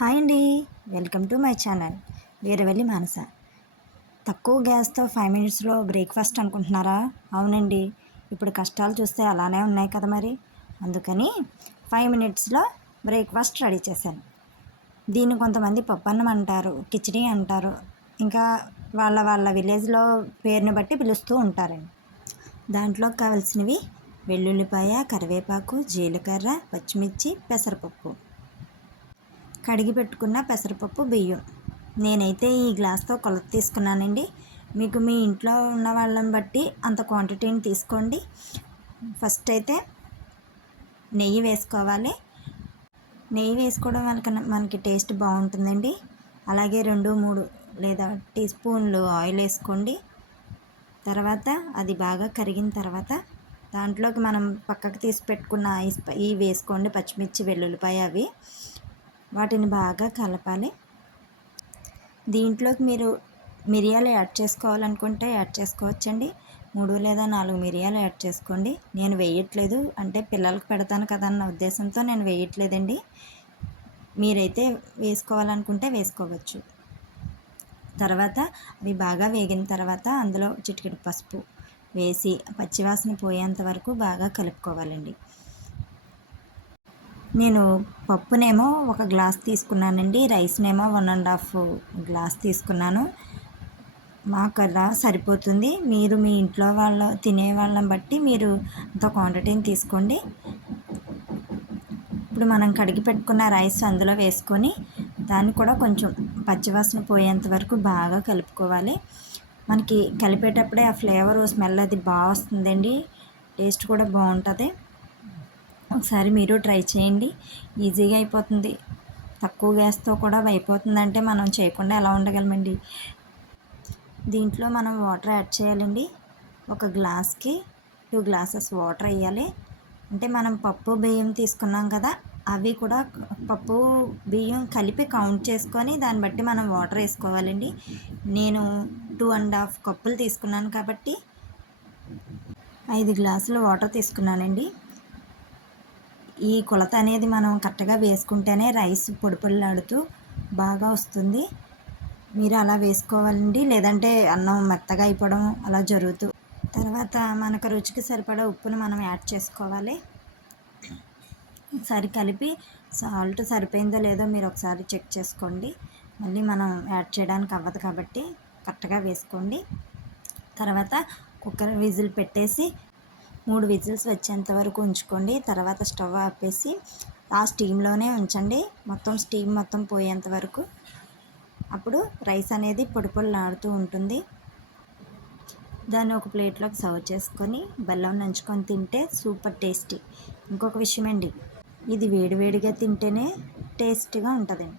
Hi అండి. Welcome to my channel Veeravalli Manasa. తక్కువ గ్యాస్తో 5 మినిట్స్లో బ్రేక్ఫాస్ట్ అనుకుంటున్నారా? అవునండి, ఇప్పుడు కష్టాలు చూస్తే అలానే ఉన్నాయి కదా మరి. అందుకని 5 మినిట్స్లో బ్రేక్ఫాస్ట్ రెడీ చేశాను. దీన్ని కొంతమంది పప్పన్నం అంటారు, కిచిడి అంటారు, ఇంకా వాళ్ళ విలేజ్లో పేరుని బట్టి పిలుస్తూ ఉంటారండి. దాంట్లోకి కావాల్సినవి వెల్లుల్లిపాయ, కరివేపాకు, జీలకర్ర, పచ్చిమిర్చి, పెసరపప్పు, కడిగి పెట్టుకున్న పెసరపప్పు, బియ్యం. నేనైతే ఈ గ్లాస్తో కొలత తీసుకున్నానండి. మీకు మీ ఇంట్లో ఉన్న వాళ్ళని బట్టి అంత క్వాంటిటీని తీసుకోండి. ఫస్ట్ అయితే నెయ్యి వేసుకోవాలి. నెయ్యి వేసుకోవడం వల్ల మనకి టేస్ట్ బాగుంటుందండి. అలాగే 2-3 లేదా టీ స్పూన్లు ఆయిల్ వేసుకోండి. తర్వాత అది బాగా కరిగిన తర్వాత దాంట్లోకి మనం పక్కకు తీసి పెట్టుకున్న ఇవి వేసుకోండి. పచ్చిమిర్చి, వెల్లుల్లిపాయ అవి. వాటిని బాగా కలపాలి. దీంట్లోకి మీరు మిరియాలు యాడ్ చేసుకోవాలనుకుంటే యాడ్ చేసుకోవచ్చండి. 3 లేదా 4 మిరియాలు యాడ్ చేసుకోండి. నేను వేయట్లేదు, అంటే పిల్లలకు పెడతాను కదా అన్న ఉద్దేశంతో నేను వేయట్లేదండి. మీరైతే వేసుకోవాలనుకుంటే వేసుకోవచ్చు. తర్వాత అవి బాగా వేగిన తర్వాత అందులో చిటికెడు పసుపు వేసి పచ్చివాసన పోయేంత వరకు బాగా కలుపుకోవాలండి. నేను పప్పునేమో 1 గ్లాస్ తీసుకున్నానండి, రైస్నేమో 1.5 గ్లాస్ తీసుకున్నాను. మాకు అలా సరిపోతుంది. మీరు మీ ఇంట్లో తినే వాళ్ళని బట్టి మీరు అంత క్వాంటిటీని తీసుకోండి. ఇప్పుడు మనం కడిగి పెట్టుకున్న రైస్ అందులో వేసుకొని దాన్ని కూడా కొంచెం పచ్చివాసన పోయేంత వరకు బాగా కలుపుకోవాలి. మనకి కలిపేటప్పుడే ఆ ఫ్లేవర్, స్మెల్ అది బాగా వస్తుందండి. టేస్ట్ కూడా బాగుంటుంది. ఒకసారి మీరు ట్రై చేయండి. ఈజీగా అయిపోతుంది. తక్కువ గ్యాస్తో కూడా అయిపోతుందంటే మనం చేయకుండా ఎలా ఉండగలమండి. దీంట్లో మనం వాటర్ యాడ్ చేయాలండి. 1 గ్లాస్కి 2 గ్లాసెస్ వాటర్ వేయాలి. అంటే మనం పప్పు బియ్యం తీసుకున్నాం కదా, అవి కూడా పప్పు బియ్యం కలిపి కౌంట్ చేసుకొని దాన్ని బట్టి మనం వాటర్ వేసుకోవాలండి. నేను 2.5 కప్పులు తీసుకున్నాను కాబట్టి 5 గ్లాసులు వాటర్ తీసుకున్నానండి. ఈ కొలత అనేది మనం కరెక్ట్గా వేసుకుంటేనే రైస్ పొడి పొడిలాడుతూ బాగా వస్తుంది. మీరు అలా వేసుకోవాలండి, లేదంటే అన్నం మెత్తగా అయిపోవడం అలా జరుగుతూ. తర్వాత మనకు రుచికి సరిపడా ఉప్పును మనం యాడ్ చేసుకోవాలి. ఒకసారి కలిపి సాల్ట్ సరిపోయిందో లేదో మీరు ఒకసారి చెక్ చేసుకోండి. మళ్ళీ మనం యాడ్ చేయడానికి అవ్వదు కాబట్టి కరెక్ట్గా వేసుకోండి. తర్వాత కుక్కర్ విజిల్ పెట్టేసి 3 విజిల్స్ వచ్చేంత వరకు ఉంచుకోండి. తర్వాత స్టవ్ ఆపేసి ఆ స్టీమ్లోనే ఉంచండి, మొత్తం స్టీమ్ మొత్తం పోయేంత వరకు. అప్పుడు రైస్ అనేది పొడి పొడిలాడుతూ ఉంటుంది. దాన్ని ఒక ప్లేట్లోకి సర్వ్ చేసుకొని బెల్లం నంచుకొని తింటే సూపర్ టేస్టీ. ఇంకొక విషయం అండి, ఇది వేడివేడిగా తింటేనే టేస్టీగా ఉంటుందండి.